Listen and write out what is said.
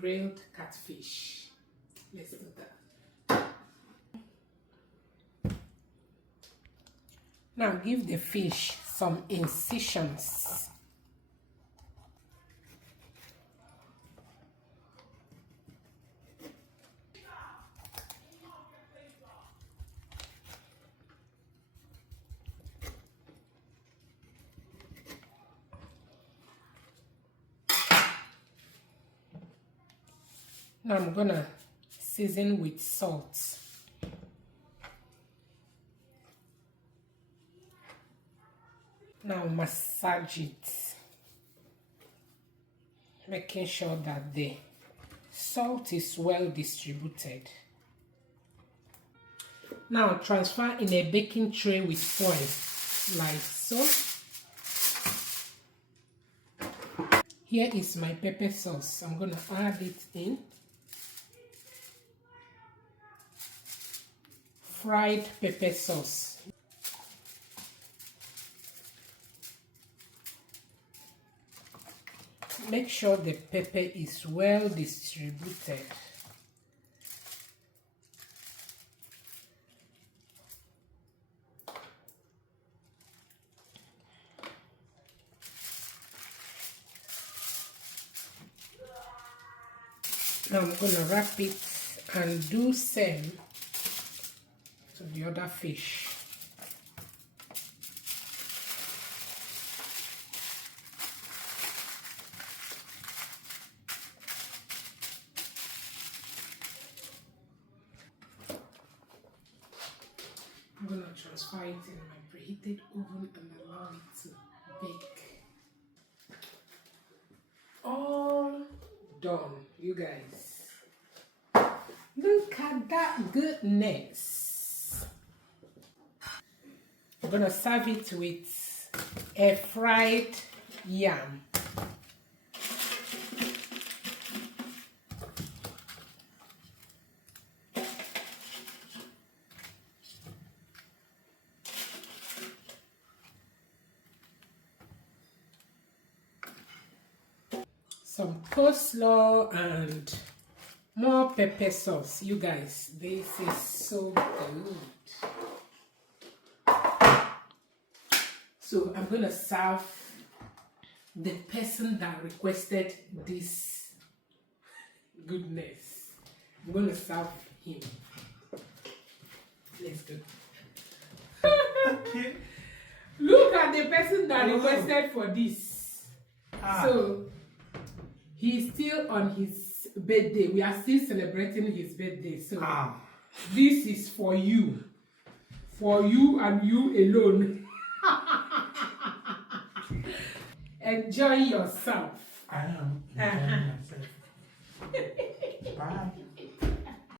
grilled catfish. Let's do that. Now give the fish some incisions. Now I'm gonna season with salt. Now massage it, making sure that the salt is well distributed. Now transfer in a baking tray with foil, like so. Here is my pepper sauce. I'm gonna add it in. Fried pepper sauce. Make sure the pepper is well distributed. Now I'm gonna wrap it and do same to the other fish. I'm gonna transfer it in my preheated oven and allow it to bake. All done, you guys. Look at that goodness. I'm gonna serve it with a fried yam. Some coleslaw and more pepper sauce. You guys, this is so good. So I'm gonna serve the person that requested this goodness. I'm gonna serve him. Let's go. Okay. Look at the person that requested for this. So he's still on his birthday. We are still celebrating his birthday. So this is for you. For you and you alone. Enjoy yourself. I am enjoying myself. Bye.